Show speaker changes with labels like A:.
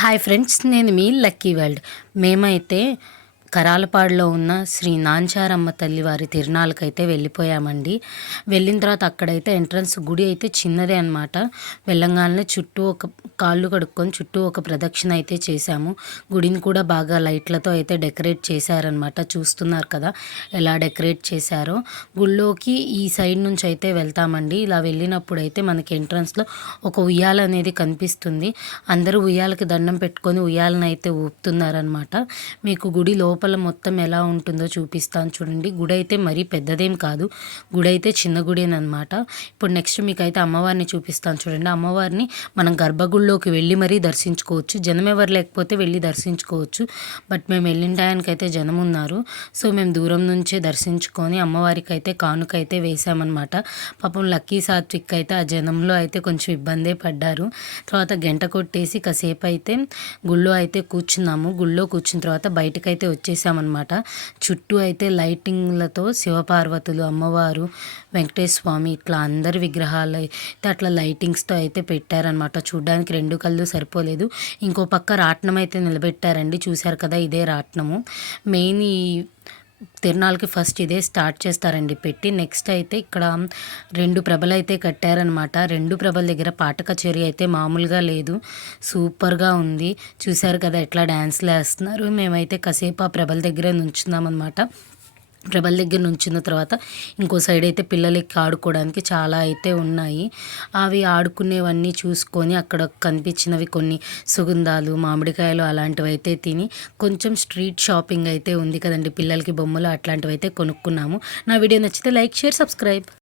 A: Hi friends నేను మీ lucky world మేమైతే కరాలపాడులో ఉన్న శ్రీ నాంచారమ్మ తల్లి వారి తిరునాళ్ళకైతే వెళ్ళిపోయామండి. వెళ్ళిన తర్వాత అక్కడైతే ఎంట్రన్స్ గుడి అయితే చిన్నదే అనమాట వెళ్ళంగానే చుట్టూ ఒక కాళ్ళు కడుక్కొని చుట్టూ ఒక ప్రదక్షిణ అయితే చేశాము. గుడిని కూడా బాగా లైట్లతో అయితే డెకరేట్ చేశారనమాట చూస్తున్నారు కదా ఎలా డెకరేట్ చేశారో. గుళ్ళోకి ఈ సైడ్ నుంచి అయితే వెళ్తామండి. ఇలా వెళ్ళినప్పుడు అయితే మనకి ఎంట్రన్స్లో ఒక ఉయ్యాల అనేది కనిపిస్తుంది. అందరూ ఉయ్యాలకి దండం పెట్టుకొని ఉయ్యాలను అయితే ఊపుతున్నారనమాట మీకు గుడి లోపల లోపల మొత్తం ఎలా ఉంటుందో చూపిస్తాను చూడండి. గుడి అయితే మరీ పెద్దదేం కాదు. గుడి అయితే చిన్న గుడేనమాట ఇప్పుడు నెక్స్ట్ మీకు అయితే అమ్మవారిని చూపిస్తాను చూడండి. అమ్మవారిని మనం గర్భగుడిలోకి వెళ్ళి మరీ దర్శించుకోవచ్చు. జనం ఎవరు లేకపోతే వెళ్ళి దర్శించుకోవచ్చు. బట్ మేము వెళ్ళిన టయానికి అయితే జనం ఉన్నారు. సో మేము దూరం నుంచే దర్శించుకొని అమ్మవారికి అయితే కానుక అయితే వేసామన్నమాట పాపం లక్కీ సాత్విక్ అయితే ఆ జనంలో అయితే కొంచెం ఇబ్బందే పడ్డారు. తర్వాత గంట కొట్టేసి కాసేపు అయితే గుళ్ళో అయితే కూర్చున్నాము. గుళ్ళో కూర్చున్న తర్వాత బయటకైతే వచ్చేసామన్నమాట చుట్టూ అయితే లైటింగ్లతో శివపార్వతులు అమ్మవారు వెంకటేశ్వర స్వామి ఇట్లా అందరి విగ్రహాలు అయితే అట్లా లైటింగ్స్తో అయితే పెట్టారనమాట చూడడానికి రెండు కళ్ళు సరిపోలేదు. ఇంకో పక్క రాట్నం అయితే నిలబెట్టారండి. చూశారు కదా ఇదే రాట్నము. మెయిన్ ఈ తిరునాళ్ళకి ఫస్ట్ ఇదే స్టార్ట్ చేస్తారండి పెట్టి. నెక్స్ట్ అయితే ఇక్కడ రెండు ప్రభలు అయితే కట్టారనమాట రెండు ప్రభల దగ్గర పాట కచేరీ అయితే మామూలుగా లేదు. సూపర్గా ఉంది. చూశారు కదా ఎట్లా డ్యాన్స్లు వేస్తున్నారు మేమైతే కాసేపు ఆ ప్రభల దగ్గర నుంచున్నామన్నమాట. ప్రభల దగ్గర నుంచిన తర్వాత ఇంకో సైడ్ అయితే పిల్లలకి ఆడుకోవడానికి చాలా అయితే ఉన్నాయి. అవి ఆడుకునేవన్నీ చూసుకొని అక్కడ కనిపించినవి కొన్ని సుగంధాలు మామిడికాయలు అలాంటివి అయితే తిని కొంచెం స్ట్రీట్ షాపింగ్ అయితే ఉంది కదండి. పిల్లలకి బొమ్మలు అట్లాంటివి అయితే కొనుక్కున్నాము. నా వీడియో నచ్చితే లైక్ షేర్ సబ్స్క్రైబ్.